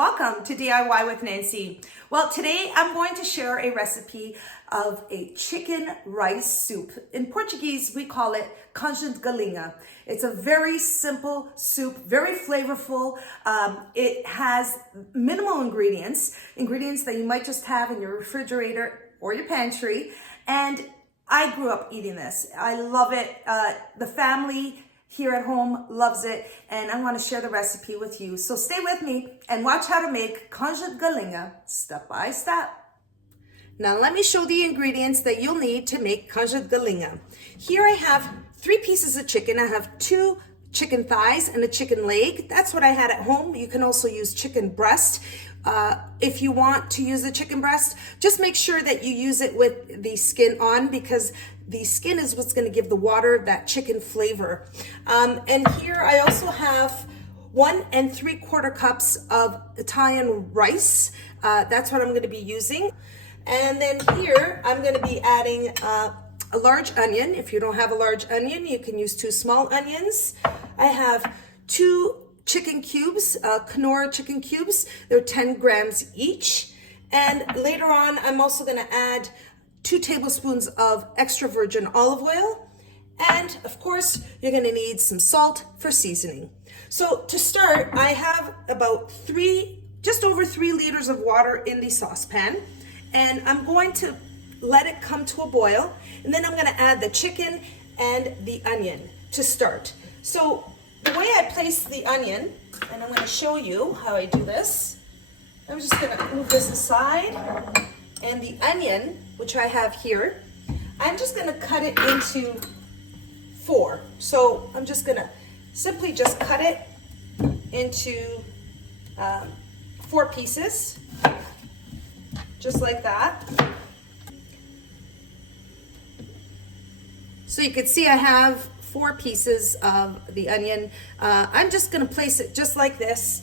welcome to DIY with Nancy. Well, today I'm going to share a recipe of a chicken rice soup. In Portuguese, we call it Canja de Galinha. It's a very simple soup, very flavorful. It has minimal ingredients that you might just have in your refrigerator or your pantry. And I grew up eating this. I love it. The family here at home loves it, and I want to share the recipe with you. So stay with me and watch how to make Canja de Galinha step by step. Now let me show the ingredients that you'll need to make Canja de Galinha. Here I have 3 pieces of chicken. I have 2 chicken thighs and a chicken leg. That's what I had at home. You can also use chicken breast. If you want to use the chicken breast, just make sure that you use it with the skin on, because the skin is what's going to give the water that chicken flavor. And here I also have 1 3/4 cups of Italian rice. That's what I'm going to be using. And then here I'm going to be adding a large onion. If you don't have a large onion, you can use 2 small onions. I have 2 chicken cubes, Knorr chicken cubes. They're 10 grams each. And later on, I'm also going to add 2 tablespoons of extra virgin olive oil. And of course, you're going to need some salt for seasoning. So to start, I have about just over 3 liters of water in the saucepan. And I'm going to let it come to a boil. And then I'm going to add the chicken and the onion to start. So the way I place the onion, and I'm going to show you how I do this. I'm just going to move this aside. And the onion, which I have here, I'm just going to cut it into 4. So I'm just going to simply just cut it into 4 pieces, just like that. So you can see I have 4 pieces of the onion. I'm just going to place it just like this.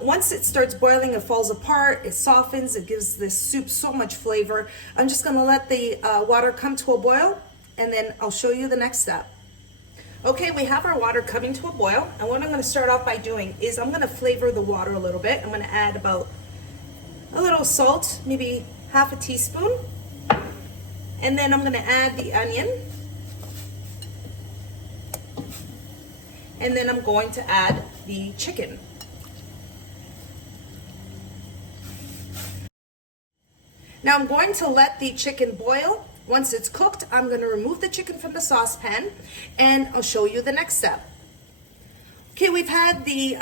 Once it starts boiling, it falls apart, it softens, it gives this soup so much flavor. I'm just going to let the water come to a boil, and then I'll show you the next step. Okay, we have our water coming to a boil, and what I'm going to start off by doing is I'm going to flavor the water a little bit. I'm going to add about a little salt, maybe half a teaspoon, and then I'm going to add the onion. And then I'm going to add the chicken. Now I'm going to let the chicken boil. Once it's cooked, I'm going to remove the chicken from the saucepan, and I'll show you the next step. Okay, we've had the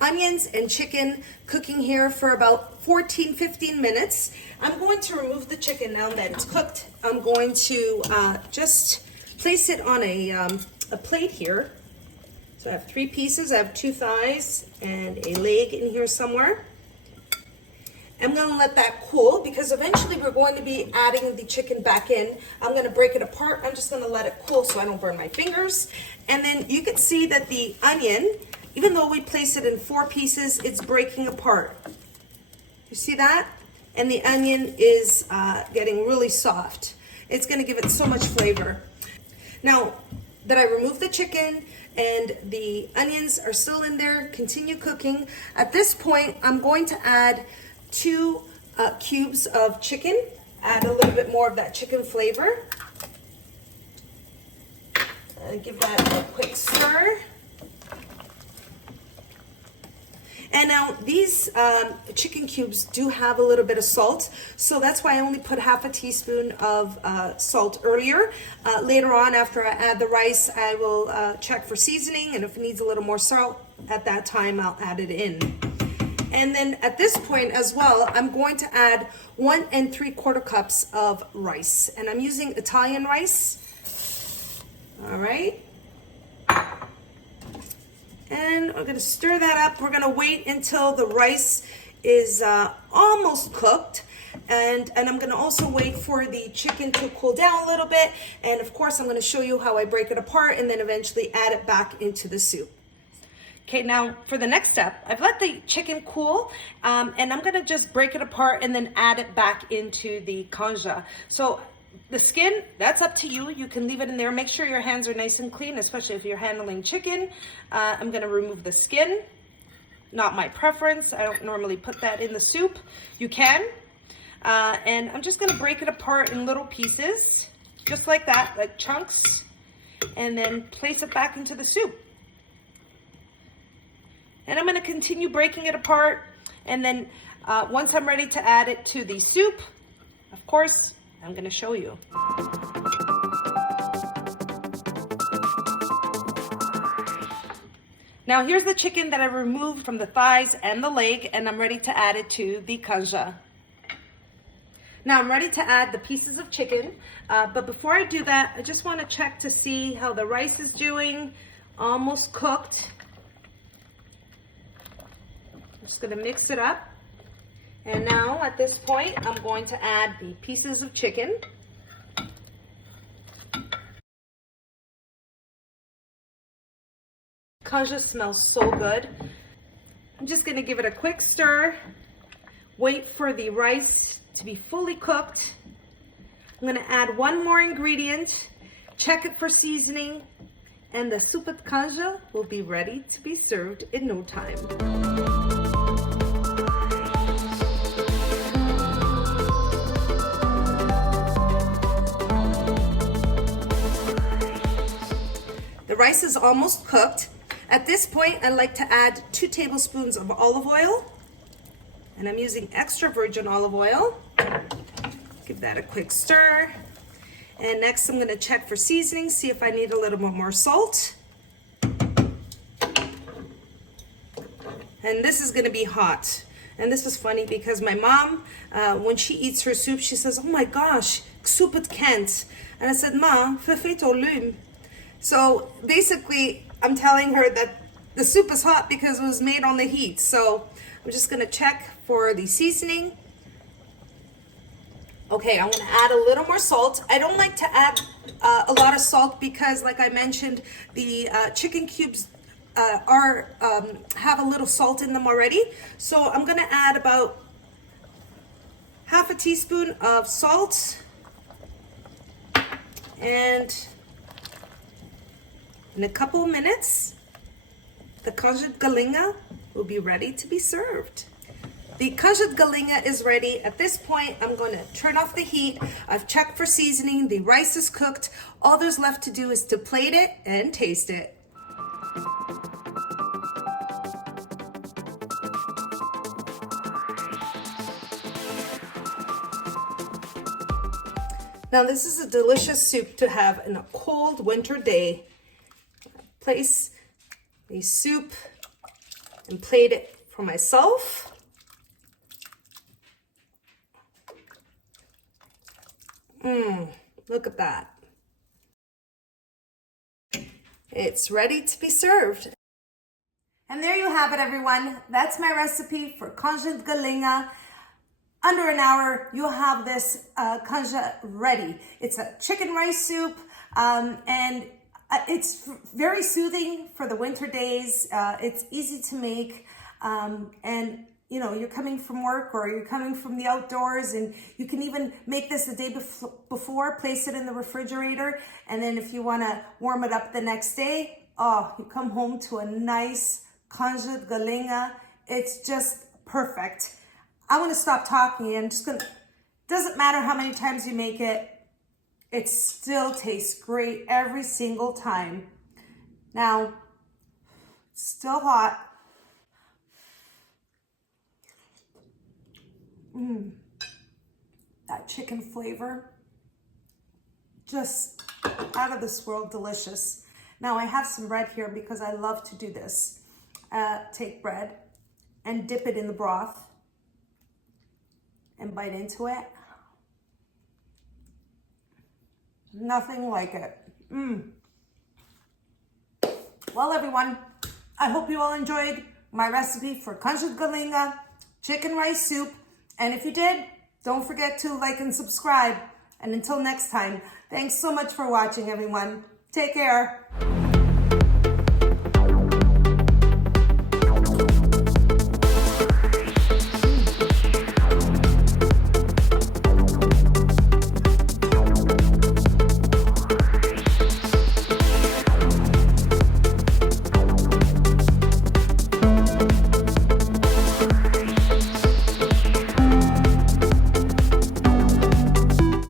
onions and chicken cooking here for about 14-15 minutes. I'm going to remove the chicken now that it's cooked. I'm going to just place it on a plate here. So I have 3 pieces. I have 2 thighs and a leg in here somewhere. I'm going to let that cool, because eventually we're going to be adding the chicken back in. I'm going to break it apart. I'm just going to let it cool so I don't burn my fingers. And then you can see that the onion, even though we place it in 4 pieces, it's breaking apart. You see that? And the onion is getting really soft. It's going to give it so much flavor. Now that I removed the chicken and the onions are still in there, continue cooking. At this point, I'm going to add 2 cubes of chicken, add a little bit more of that chicken flavor. Give that a quick stir. And now these chicken cubes do have a little bit of salt, so that's why I only put half a teaspoon of salt earlier. Later on, after I add the rice, I will check for seasoning, and if it needs a little more salt, at that time I'll add it in. And then at this point as well, I'm going to add 1 3/4 cups of rice, and I'm using Italian rice. All right. And we're going to stir that up. We're going to wait until the rice is almost cooked. And I'm going to also wait for the chicken to cool down a little bit. And of course, I'm going to show you how I break it apart and then eventually add it back into the soup. Okay, now for the next step, I've let the chicken cool, and I'm going to just break it apart and then add it back into the canja. So the skin, that's up to you. You can leave it in there. Make sure your hands are nice and clean, especially if you're handling chicken. I'm going to remove the skin. not my preference. I don't normally put that in the soup. You can. And I'm just gonna break it apart in little pieces, just like that, like chunks, and then place it back into the soup. And I'm gonna continue breaking it apart, and then once I'm ready to add it to the soup, of course, I'm gonna show you. Now here's the chicken that I removed from the thighs and the leg, and I'm ready to add it to the canja. Now I'm ready to add the pieces of chicken, but before I do that, I just want to check to see how the rice is doing. Almost cooked. I'm just going to mix it up. And now at this point, I'm going to add the pieces of chicken. Canja smells so good. I'm just going to give it a quick stir. Wait for the rice to be fully cooked. I'm going to add one more ingredient, check it for seasoning, and the soup at canja will be ready to be served in no time. The rice is almost cooked. At this point, I like to add 2 tablespoons of olive oil, and I'm using extra virgin olive oil. Give that a quick stir. And next I'm going to check for seasoning, see if I need a little bit more salt. And this is going to be hot. And this is funny because my mom, when she eats her soup, she says, "Oh my gosh, soup at Kent." And I said, "Ma, fais ton lume." So basically, I'm telling her that the soup is hot because it was made on the heat. So I'm just going to check for the seasoning. Okay, I'm going to add a little more salt. I don't like to add a lot of salt because, like I mentioned, the chicken cubes have a little salt in them already. So I'm going to add about half a teaspoon of salt. And in a couple of minutes, the Canja de Galinha will be ready to be served. The Canja de Galinha is ready. At this point, I'm going to turn off the heat. I've checked for seasoning. The rice is cooked. All there's left to do is to plate it and taste it. Now this is a delicious soup to have in a cold winter day. Place the soup and plate it for myself. Look at that. It's ready to be served. And there you have it, everyone. That's my recipe for Canja de Galinha. Under an hour, you'll have this canja ready. It's a chicken rice soup, and it's very soothing for the winter days. It's easy to make, and you know, you're coming from work or you're coming from the outdoors, and you can even make this the day before, place it in the refrigerator, and then if you want to warm it up the next day, oh, you come home to a nice Canja de Galinha. It's just perfect. I'm going to stop talking and just going to, doesn't matter how many times you make it, it still tastes great every single time. Now, it's still hot. That chicken flavor, just out of this world delicious. Now I have some bread here because I love to do this. Take bread and dip it in the broth and bite into it. Nothing like it. Well, everyone, I hope you all enjoyed my recipe for Canja de Galinha chicken rice soup. And if you did, don't forget to like and subscribe. And until next time, thanks so much for watching, everyone. Take care.